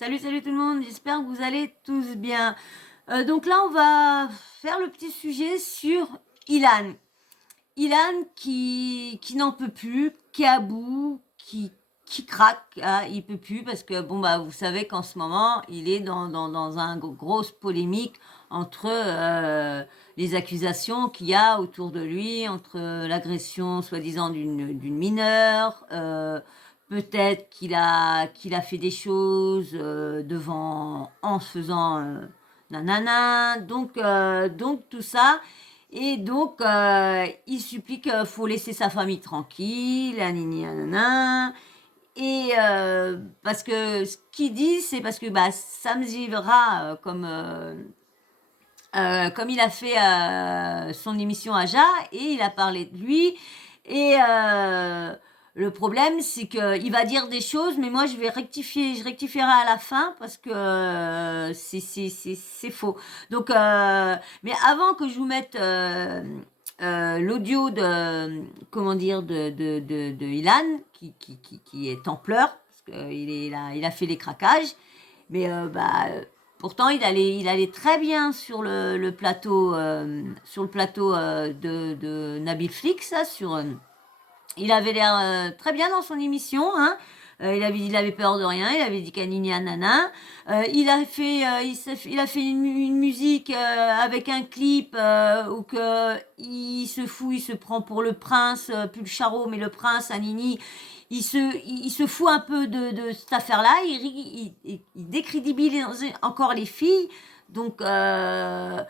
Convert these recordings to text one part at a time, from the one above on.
Salut, salut tout le monde, j'espère que vous allez tous bien. Donc là, on va faire le petit sujet sur Ilan. Ilan qui n'en peut plus, qui est à bout, qui craque, hein, il peut plus parce que bon bah vous savez qu'en ce moment il est dans un grosse polémique entre les accusations qu'il y a autour de lui, entre l'agression soi-disant d'une mineure, peut-être qu'il a fait des choses devant en se faisant nanana, donc tout ça. Et donc, il supplie qu'il faut laisser sa famille tranquille, nanani, nanana. Et parce que ce qu'il dit, c'est parce que bah, Sam Zivra, comme il a fait son émission Aja, et il a parlé de lui. Et le problème, c'est qu'il va dire des choses, mais moi, je rectifierai à la fin parce que c'est faux. Donc, mais avant que je vous mette l'audio de, comment dire, de Ilan, qui est en pleurs, parce qu'il a fait les craquages, mais pourtant il allait très bien sur le plateau de Nabil Flix, là, il avait l'air très bien dans son émission, hein. Il avait peur de rien, il avait dit qu'Anini Nana. Il a fait une musique avec un clip où il se fout, il se prend pour le prince, plus le charreau, mais le prince, Anini. Il se fout un peu de cette affaire-là, il décrédibilise encore les filles. Donc voilà.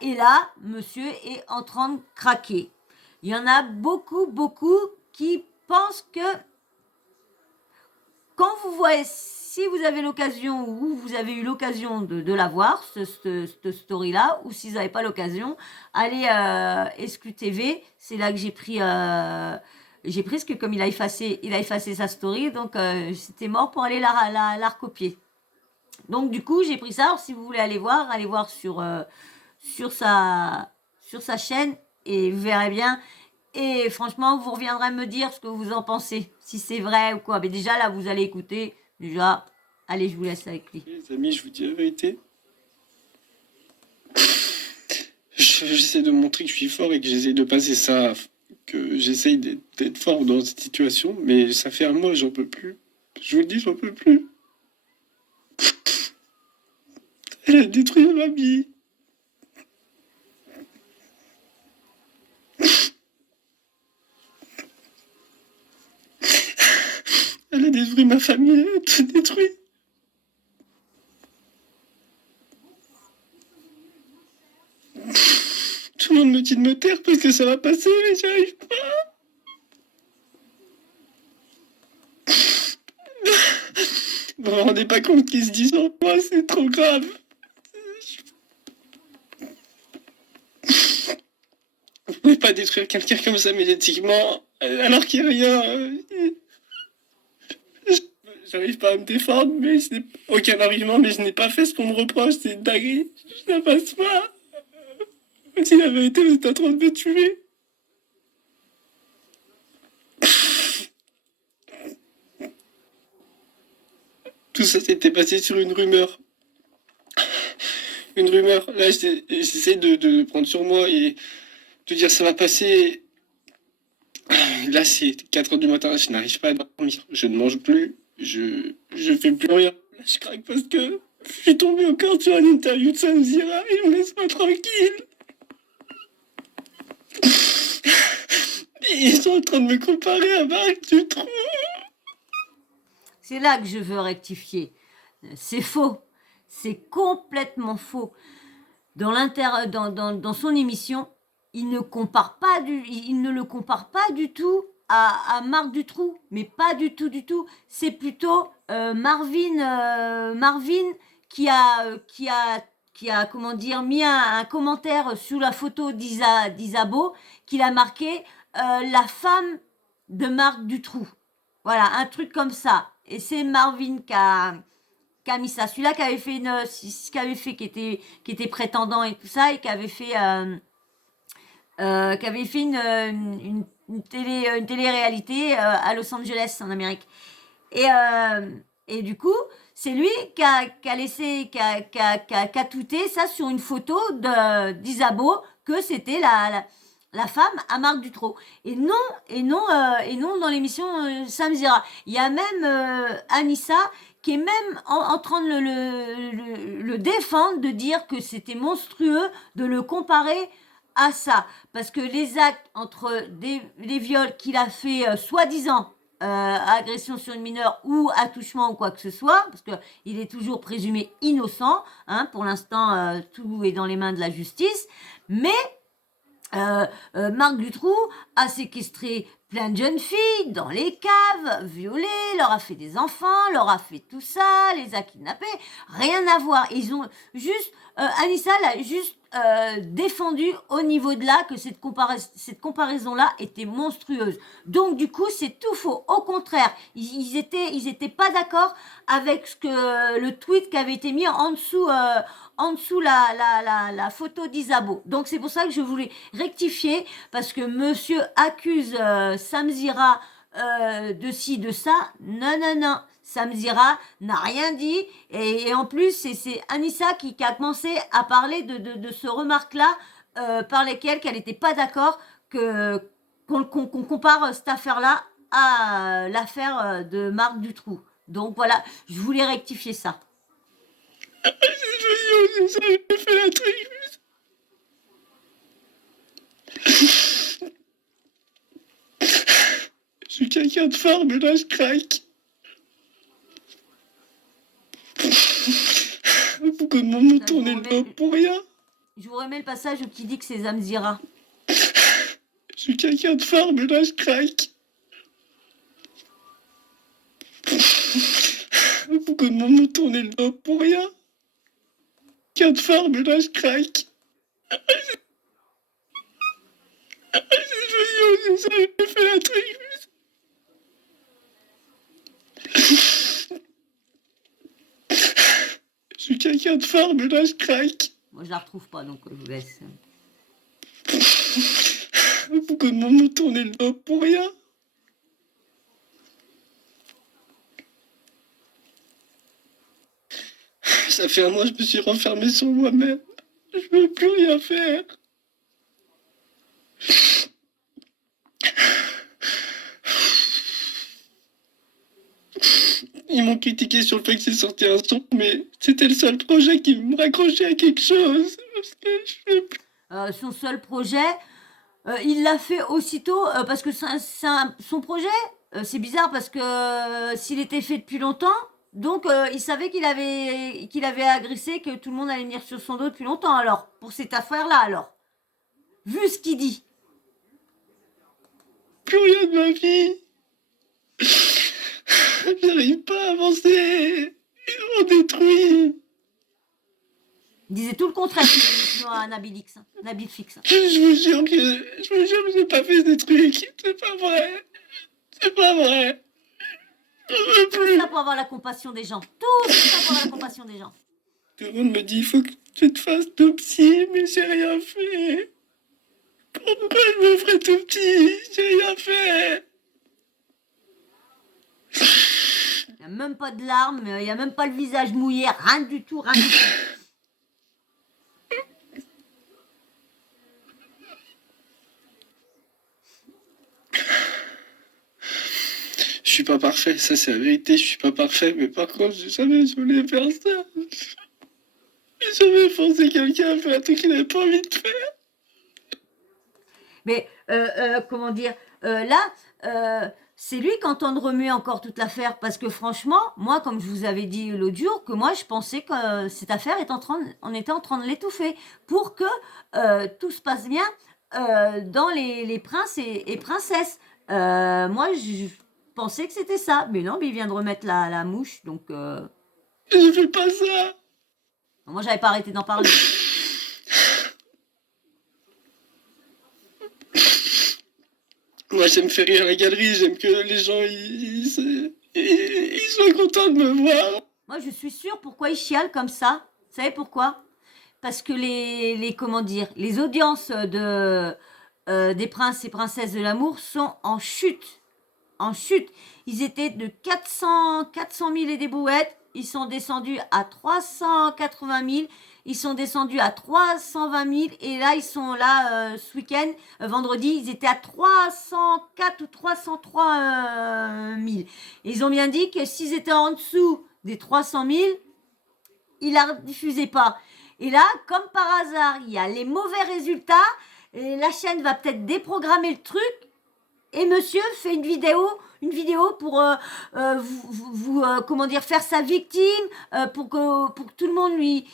Et là, monsieur est en train de craquer. Il y en a beaucoup, beaucoup qui pensent que quand vous voyez, si vous avez l'occasion ou vous avez eu l'occasion de la voir, cette story-là, ou si vous n'avez pas l'occasion, allez SQTV, c'est là que j'ai pris, parce que comme il a effacé sa story, donc c'était mort pour aller la recopier. Donc du coup, j'ai pris ça. Alors si vous voulez allez voir sur sa chaîne et vous verrez bien. Et franchement, vous reviendrez me dire ce que vous en pensez, si c'est vrai ou quoi. Mais déjà, là, vous allez écouter. Déjà, allez, je vous laisse avec lui. Les amis, je vous dis la vérité. J'essaie de montrer que je suis fort et que j'essaie de passer ça, que j'essaie d'être fort dans cette situation, mais ça fait un mois, j'en peux plus. Je vous le dis, j'en peux plus. Elle a détruit ma vie. Elle a détruit ma famille, elle a tout détruit. Tout le monde me dit de me taire parce que ça va passer, mais j'y arrive pas. Vous vous rendez pas compte qu'ils se disent en moi, c'est trop grave. Vous pouvez pas détruire quelqu'un comme ça médiatiquement, alors qu'il n'y a rien. J'arrive pas à me défendre, mais je n'ai aucun argument, mais je n'ai pas fait ce qu'on me reproche, c'est une dinguerie. Je ne passe pas. Me dis la vérité, vous êtes en train de me tuer. Tout ça s'était passé sur une rumeur. Une rumeur. Là, j'essaie de prendre sur moi et de dire ça va passer. Là, c'est 4 heures du matin, je n'arrive pas à dormir. Je ne mange plus. Je fais plus rien. Là, je craque parce que je suis tombé encore sur une interview de Sam Zira et il me laisse pas tranquille. Et ils sont en train de me comparer à Marc Dutroux. C'est là que je veux rectifier. C'est faux. C'est complètement faux. Dans son émission, il ne le compare pas du tout à Marc Dutroux, mais pas du tout, du tout. C'est plutôt Marvin qui a, comment dire, mis un commentaire sous la photo d'Isabeau, qu'il a marqué la femme de Marc Dutroux. Voilà, un truc comme ça. Et c'est Marvin qui a mis ça. Celui-là qui était prétendant et tout ça, et qui avait fait une télé-réalité à Los Angeles, en Amérique. Et du coup, c'est lui qui a laissé, qui a tweeté ça sur une photo d'Isabeau, que c'était la femme à Marc Dutroux. Et non dans l'émission Sam Zira. Il y a même Anissa qui est même en train de le défendre, de dire que c'était monstrueux de le comparer à ça. Parce que les actes entre les viols qu'il a fait soi-disant agression sur une mineure ou attouchement ou quoi que ce soit, parce qu'il est toujours présumé innocent, hein, pour l'instant tout est dans les mains de la justice, mais Marc Dutroux a séquestré plein de jeunes filles dans les caves, violé, leur a fait des enfants, leur a fait tout ça, les a kidnappés, rien à voir. Ils ont juste, Anissa l'a juste défendu au niveau de là, que cette comparaison-là était monstrueuse. Donc du coup, c'est tout faux. Au contraire, ils étaient pas d'accord avec le tweet qui avait été mis en dessous la photo d'Isabeau. Donc c'est pour ça que je voulais rectifier, parce que monsieur accuse Sam Zira de ci, de ça. Non, non, non. Sam Zira n'a rien dit. Et en plus, c'est Anissa qui a commencé à parler de ce remarque-là par lesquelles qu'elle n'était pas d'accord qu'on compare cette affaire-là à l'affaire de Marc Dutroux. Donc voilà, je voulais rectifier ça. Je j'avais fait un truc. Je suis quelqu'un de fort, mais là, je craque. Pourquoi me tourner le dos pour rien? Je vous remets le passage qui dit que c'est Sam Zira. Je suis quelqu'un de fort, mais là, je craque. Pourquoi me tourner le dos pour rien? Quelqu'un de fort, mais là, je craque. J'avais fait un truc. Je suis quelqu'un de fort, mais là, je craque. Moi, je la retrouve pas, donc je vous laisse. Pourquoi me tourner le dos pour rien? Ça fait un mois, je me suis renfermé sur moi-même. Je veux plus rien faire. Ils m'ont critiqué sur le fait que j'ai sorti un son, mais c'était le seul projet qui me raccrochait à quelque chose. Parce que je fais plus. Son seul projet, il l'a fait aussitôt parce que son projet, c'est bizarre parce que s'il était fait depuis longtemps, donc il savait qu'il avait agressé, que tout le monde allait venir sur son dos depuis longtemps. Alors, pour cette affaire-là, alors, vu ce qu'il dit. Plus rien de ma vie. J'arrive pas à avancer. Ils m'ont détruit. Il disait tout le contraire sinon à Nabil Fix. Je vous jure que j'ai pas fait des trucs. C'est pas vrai. C'est pas vrai. Je veux Tout plus. ça pour avoir la compassion des gens. Tout ça pour avoir la compassion des gens. Tout le monde me dit, il faut que tu te fasses tout petit, mais j'ai rien fait. Pourquoi je me ferais tout petit? J'ai rien fait. Il n'y a même pas de larmes, il n'y a même pas le visage mouillé, rien du tout, rien du tout. Je suis pas parfait, ça c'est la vérité, je suis pas parfait, mais par contre, j'ai jamais voulu faire ça. J'ai jamais forcé quelqu'un à faire un truc qu'il n'avait pas envie de faire. Mais, comment dire, là, c'est lui qui est en train de remuer encore toute l'affaire, parce que franchement, moi, comme je vous avais dit l'autre jour, que moi, je pensais que cette affaire on était en train de l'étouffer, pour que tout se passe bien dans les princes et princesses. Moi, je pensais que c'était ça, mais non, mais il vient de remettre la mouche, donc... Je fais pas ça. Moi, j'avais pas arrêté d'en parler. Moi, j'aime faire rire à la galerie, j'aime que les gens ils soient contents de me voir. Moi, je suis sûre pourquoi il chiale comme ça. Vous savez pourquoi? Parce que comment dire, les audiences des princes et princesses de l'amour sont en chute. En chute. Ils étaient de 400 000 et des brouettes. ils sont descendus à 380 000, ils sont descendus à 320 000, et là, ils sont là ce week-end, vendredi, ils étaient à 304 ou 303 000. Ils ont bien dit que s'ils étaient en dessous des 300 000, ils la diffusaient pas. Et là, comme par hasard, il y a les mauvais résultats, et la chaîne va peut-être déprogrammer le truc, et monsieur fait une vidéo pour comment dire, faire sa victime, pour que tout le monde lui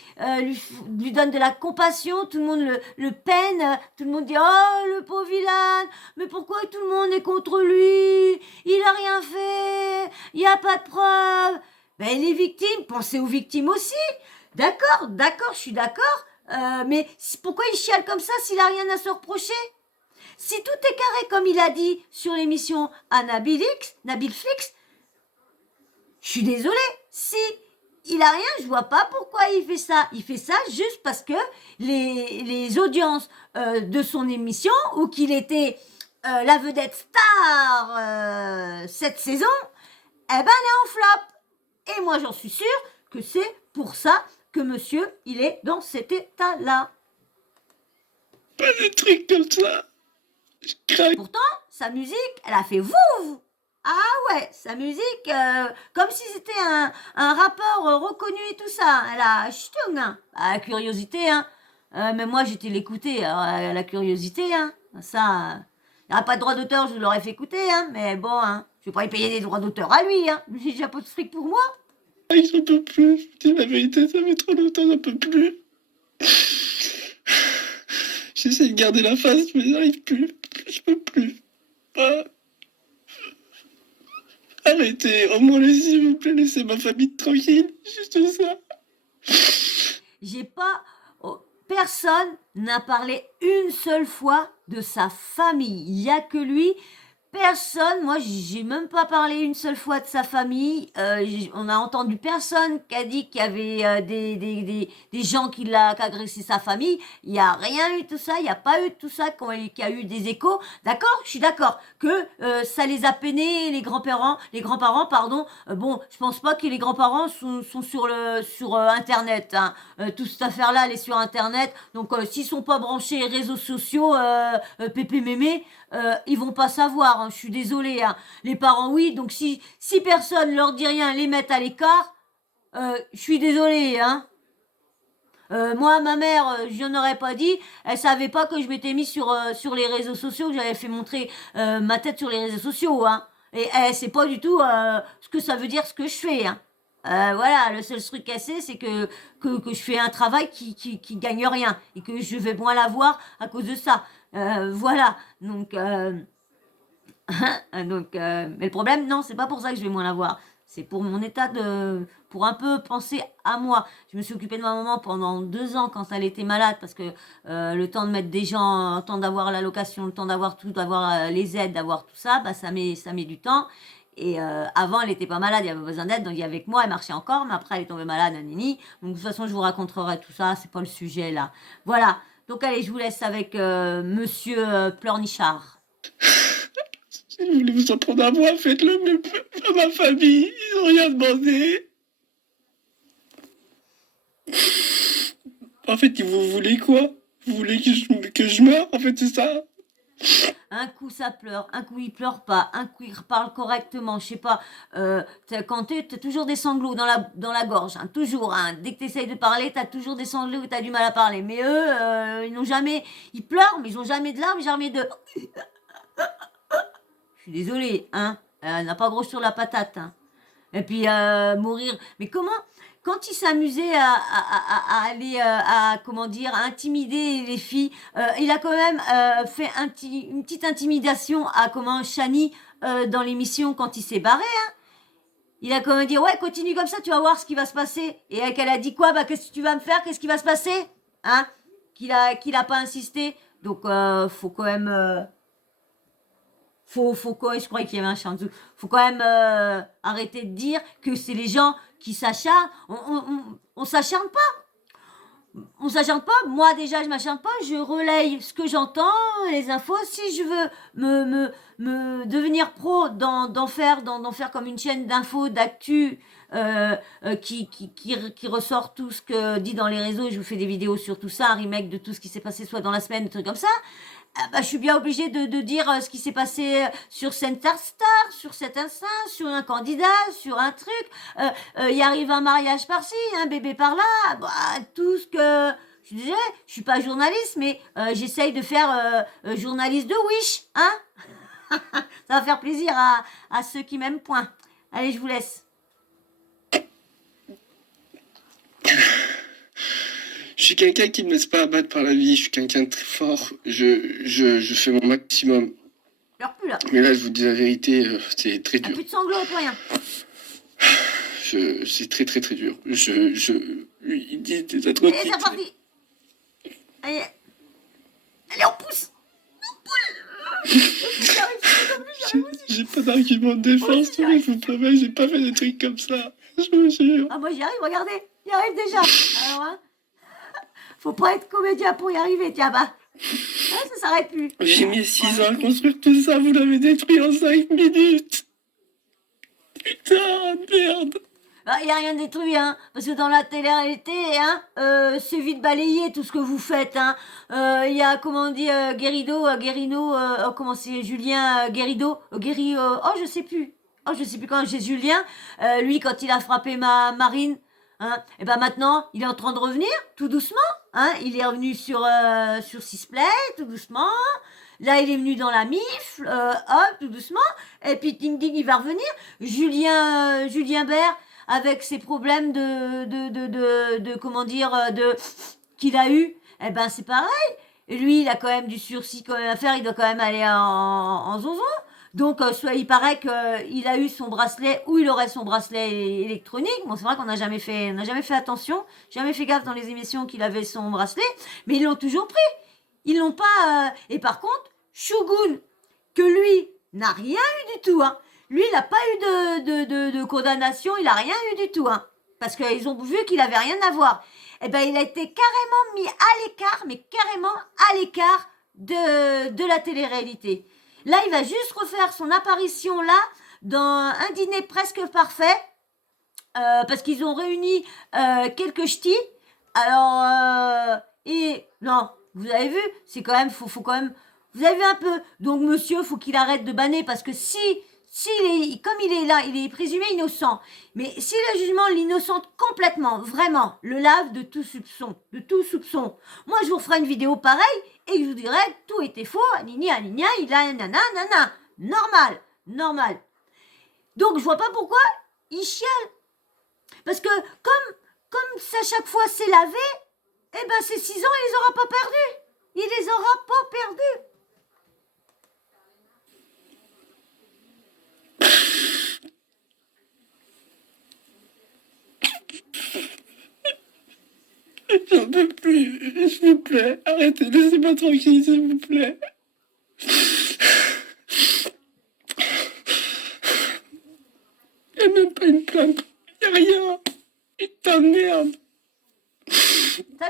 donne de la compassion, tout le monde le peine, tout le monde dit oh le pauvre Ilan, mais pourquoi tout le monde est contre lui, il a rien fait, il n'y a pas de preuves. Ben les victimes, pensez aux victimes aussi. D'accord, je suis d'accord, mais pourquoi il chiale comme ça s'il a rien à se reprocher? Si tout est carré comme il a dit sur l'émission à Nabilflix, je suis désolée, si il a rien, je vois pas pourquoi il fait ça. Il fait ça juste parce que les audiences de son émission, où qu'il était la vedette star cette saison, eh ben elle est en flop. Et moi j'en suis sûre que c'est pour ça que monsieur, il est dans cet état-là. Pas de trucs comme ça. Je craque. Pourtant, sa musique, elle a fait vouf. Ah ouais, sa musique, comme si c'était un rappeur reconnu et tout ça. Elle a ch'tung, hein. La curiosité, hein. Mais moi, j'étais l'écouter, la curiosité, hein. Ça, il n'y a pas de droit d'auteur, je l'aurais fait écouter, hein. Mais bon, hein, je vais pas y payer des droits d'auteur à lui, hein. J'ai déjà pas de fric pour moi. J'en peux plus. Je dis la vérité, ça fait trop longtemps, j'en peux plus. J'essaie de garder la face, mais j'arrive plus. Je peux plus. Ah. Arrêtez, au moins s'il vous plaît, laissez ma famille tranquille. Juste ça. J'ai pas... Personne n'a parlé une seule fois de sa famille. Il n'y a que lui. Personne, moi j'ai même pas parlé une seule fois de sa famille. On a entendu personne qui a dit qu'il y avait des gens qui agressé sa famille. Il n'y a rien eu de tout ça, il n'y a pas eu de tout ça, qu'il y a eu des échos. D'accord, je suis d'accord que ça les a peinés, les grands-parents, pardon. Bon, je pense pas que les grands-parents sont sur Internet. Hein. Toute cette affaire-là, elle est sur Internet. Donc s'ils sont pas branchés réseaux sociaux, pépé mémé, ils vont pas savoir, hein, je suis désolée, hein. Les parents oui, donc si personne leur dit rien, les mettent à l'écart, je suis désolée, hein. Moi, ma mère, je n'en aurais pas dit, elle savait pas que je m'étais mis sur les réseaux sociaux, que j'avais fait montrer ma tête sur les réseaux sociaux, hein. Et elle sait pas du tout ce que ça veut dire, ce que je fais, hein. Voilà, le seul truc cassé, c'est que je fais un travail qui gagne rien et que je vais moins l'avoir à cause de ça. Voilà, donc, mais le problème, non, c'est pas pour ça que je vais moins l'avoir. C'est pour mon état pour un peu penser à moi. Je me suis occupée de ma maman pendant 2 ans quand elle était malade, parce que le temps de mettre des gens, le temps d'avoir l'allocation, le temps d'avoir tout, d'avoir les aides, d'avoir tout ça, bah ça met du temps. Et avant, elle était pas malade, il y avait besoin d'aide, donc il y avait avec moi, elle marchait encore, mais après elle est tombée malade, nanini. Donc de toute façon, je vous raconterai tout ça, c'est pas le sujet là. Voilà. Donc allez, je vous laisse avec monsieur Pleurnichard. Si vous voulez vous en prendre à moi, faites-le, mais pas à ma famille. Ils n'ont rien demandé. En fait, vous voulez quoi? Vous voulez que je meure? En fait, c'est ça? Un coup ça pleure, un coup il pleure pas, un coup il parle correctement, je sais pas, quand t'as toujours des sanglots dans la gorge, hein, toujours, hein, dès que t'essayes de parler, t'as toujours des sanglots et t'as du mal à parler, mais eux, ils n'ont jamais, ils pleurent, mais ils ont jamais de larmes, jamais de... Je suis désolée, hein, elle n'a pas gros sur la patate, hein. Et puis mourir, mais comment... Quand il s'amusait à aller, comment dire, à intimider les filles, il a quand même fait une petite intimidation à Chani dans l'émission quand il s'est barré. Hein. Il a quand même dit ouais, continue comme ça, tu vas voir ce qui va se passer. Et qu'elle a dit quoi? Bah qu'est-ce que tu vas me faire? Qu'est-ce qui va se passer? Hein? Qu'il a pas insisté. Donc faut quand même. Faut quand même, je croyais qu'il y avait un chat en dessous. Faut quand même arrêter de dire que c'est les gens qui s'acharnent. On s'acharne pas. On s'acharne pas. Moi déjà je m'acharne pas. Je relaye ce que j'entends, les infos. Si je veux me devenir pro, d'en faire comme une chaîne d'infos, d'actu, qui ressort tout ce que dit dans les réseaux, et je vous fais des vidéos sur tout ça, un remake de tout ce qui s'est passé soit dans la semaine, des trucs comme ça, je suis bien obligée de dire ce qui s'est passé sur Star, sur cet instant, sur un candidat, sur un truc. Il arrive un mariage par-ci, un bébé par-là. Tout ce que... Je disais, je suis pas journaliste, mais j'essaye de faire journaliste de Wish. Hein. Ça va faire plaisir à ceux qui m'aiment point. Allez, je vous laisse. Je suis quelqu'un qui ne me laisse pas abattre par la vie, je suis quelqu'un de très fort, je fais mon maximum. Pleure plus là. Mais là, je vous dis la vérité, c'est très dur. Plus de sanglots, plus rien. C'est très très très dur. Il dit des atrocités. Allez, c'est reparti. Allez, on pousse. J'ai pas d'argument de défense, je vous promets, j'ai pas fait des trucs comme ça. Je vous jure. Ah, moi j'y arrive, regardez, j'y arrive déjà. Alors, hein, faut pas être comédien pour y arriver, tiens, ça s'arrête plus. J'ai mis 6 ans à construire tout ça, vous l'avez détruit en 5 minutes. Putain, merde. Il n'y a rien de détruit, hein, parce que dans la télé-réalité, hein, c'est vite balayé tout ce que vous faites, hein. Il y a, comment on dit, Guérido, comment c'est, Julien Guérido, je sais plus quand j'ai Julien, lui, quand il a frappé Marine, hein, et maintenant, il est en train de revenir, tout doucement, hein, il est revenu sur Sisplay, tout doucement. Là, il est venu dans la MIF, hop, tout doucement, et puis ding ding, il va revenir. Julien Bert, avec ses problèmes comment dire, qu'il a eu, c'est pareil. Et lui, il a quand même du sursis quand même à faire, il doit quand même aller en zonzon. Donc, soit il paraît qu'il a eu son bracelet, ou il aurait son bracelet électronique. Bon, c'est vrai qu'on n'a jamais fait attention, jamais fait gaffe dans les émissions qu'il avait son bracelet, mais ils l'ont toujours pris. Ils l'ont pas... Et par contre, Shogun, que lui n'a rien eu du tout, hein. Lui, il n'a pas eu de condamnation, il n'a rien eu du tout, hein. Parce qu'ils ont vu qu'il n'avait rien à voir. Il a été carrément mis à l'écart, mais carrément à l'écart de la télé-réalité. Là, il va juste refaire son apparition là, dans un dîner presque parfait, parce qu'ils ont réuni quelques ch'tis. Alors, non, vous avez vu, c'est quand même, faut quand même, vous avez vu un peu. Donc, monsieur, faut qu'il arrête de banner, parce que comme il est là, il est présumé innocent. Mais si le jugement l'innocente complètement, vraiment, le lave de tout soupçon, moi, je vous ferai une vidéo pareille, et je vous dirai, tout était faux, il a nanana, normal. Donc, je vois pas pourquoi il chiale. Parce que, comme ça, chaque fois, c'est lavé, ces 6 ans, il les aura pas perdus. Il les aura pas perdus. J'en peux plus, s'il vous plaît. Arrêtez, laissez-moi tranquille, s'il vous plaît. Il n'y a même pas une plainte. Il n'y a rien. Putain de merde.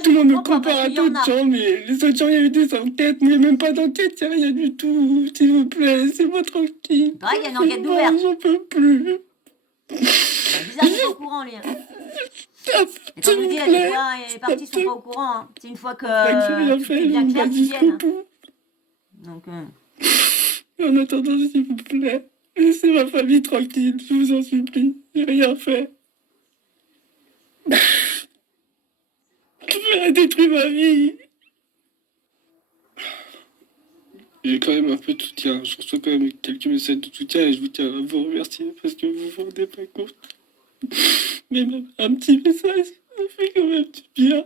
Tout le monde me compare à d'autres gens, mais les autres gens, il y a eu des enquêtes, mais même pas d'enquête, il n'y a rien du tout. S'il vous plaît, laissez-moi tranquille. C'est vrai qu'il y a une enquête ouverte. J'en peux plus. C'est bizarre, ils sont au courant, lui. Et comme je dis, des fois, les partis sont pas au courant. Hein. C'est une fois que c'est bien clair qu'ils viennent. Donc, en attendant, s'il vous plaît, laissez ma famille tranquille, je vous en supplie. J'ai rien fait. Elle a détruit ma vie. J'ai quand même un peu de soutien. Je reçois quand même quelques messages de soutien et je vous tiens à vous remercier parce que vous vous rendez pas compte. Mais même un petit message, ça fait quand même du bien.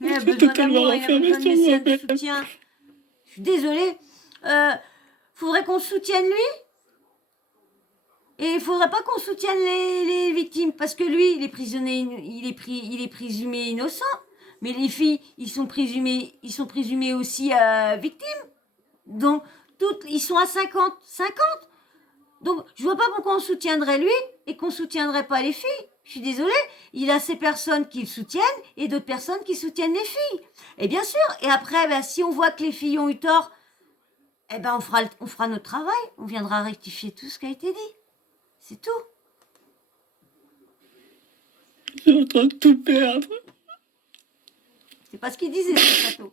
il a besoin d'amour, il a besoin de messages de soutien. Je suis désolée. Faudrait qu'on soutienne lui. Et il faudrait pas qu'on soutienne les victimes, parce que lui, il est prisonnier, il est présumé innocent. Mais les filles, ils sont présumés aussi victimes. Donc, ils sont à 50. Donc, je vois pas pourquoi on soutiendrait lui et qu'on soutiendrait pas les filles. Je suis désolée, il a ces personnes qui le soutiennent et d'autres personnes qui soutiennent les filles. Et bien sûr, et après, si on voit que les filles ont eu tort, on fera notre travail, on viendra rectifier tout ce qui a été dit. C'est tout. Je suis en train de tout perdre. C'est pas ce qu'il disait sur le plateau.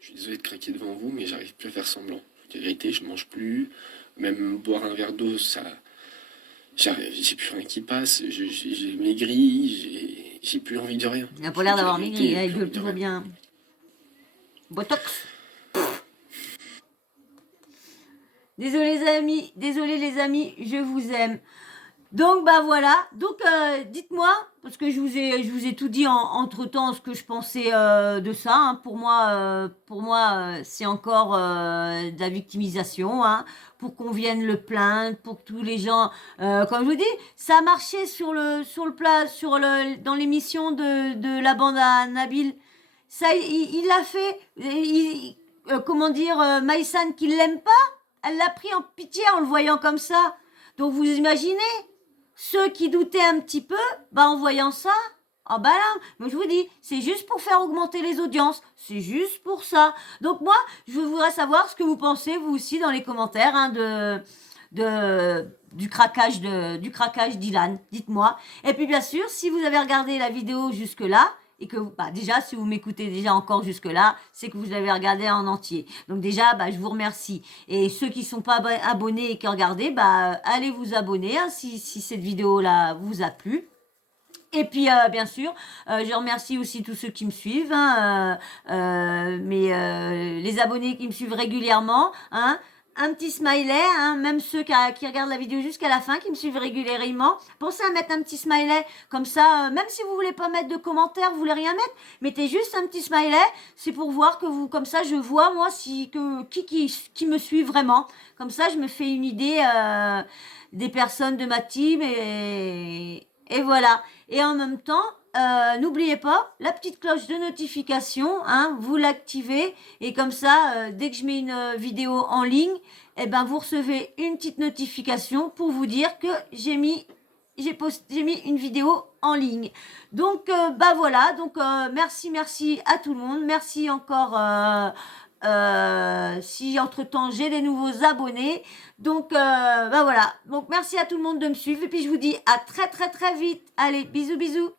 Je suis désolé de craquer devant vous, mais j'arrive plus à faire semblant. En vérité, je mange plus. Même boire un verre d'eau, ça. J'ai plus rien qui passe. J'ai maigri. J'ai plus envie de rien. Il n'a pas l'air d'avoir Vérité, maigri, hein, plus il gueule envie de toujours rien. bien. Botox. Désolé les amis, je vous aime. Donc bah voilà, donc dites-moi, parce que je vous ai tout dit entre temps ce que je pensais de ça. Hein. Pour moi c'est encore de la victimisation, hein, pour qu'on vienne le plaindre, pour que tous les gens, comme je vous dis, ça a marché dans l'émission de la bande à Nabil. Ça, il l'a fait. Comment dire, Maïsan qui l'aime pas, elle l'a pris en pitié en le voyant comme ça. Donc vous imaginez, ceux qui doutaient un petit peu, bah en voyant ça, ah bah là, moi je vous dis, c'est juste pour faire augmenter les audiences, c'est juste pour ça. Donc moi, je voudrais savoir ce que vous pensez vous aussi dans les commentaires hein, du craquage d'Ilan. Dites-moi. Et puis bien sûr, si vous avez regardé la vidéo jusque là. Et que bah déjà, si vous m'écoutez déjà encore jusque-là, c'est que vous avez regardé en entier. Donc déjà, bah, je vous remercie. Et ceux qui ne sont pas abonnés et qui regardent, bah, allez vous abonner hein, si cette vidéo-là vous a plu. Et puis, bien sûr, je remercie aussi tous ceux qui me suivent, hein, les abonnés qui me suivent régulièrement. Hein, un petit smiley, hein, même ceux qui regardent la vidéo jusqu'à la fin, qui me suivent régulièrement. Pensez à mettre un petit smiley, comme ça, même si vous voulez pas mettre de commentaires, vous voulez rien mettre, mettez juste un petit smiley, c'est pour voir que vous, comme ça, je vois, moi, qui me suit vraiment. Comme ça, je me fais une idée des personnes de ma team et voilà. Et en même temps, n'oubliez pas la petite cloche de notification, hein, vous l'activez et comme ça, dès que je mets une vidéo en ligne, eh ben vous recevez une petite notification pour vous dire que j'ai mis une vidéo en ligne. Donc bah voilà, donc merci à tout le monde, merci encore. Si entre-temps j'ai des nouveaux abonnés. Donc bah voilà. Donc merci à tout le monde de me suivre. Et puis je vous dis à très vite. Allez, bisous.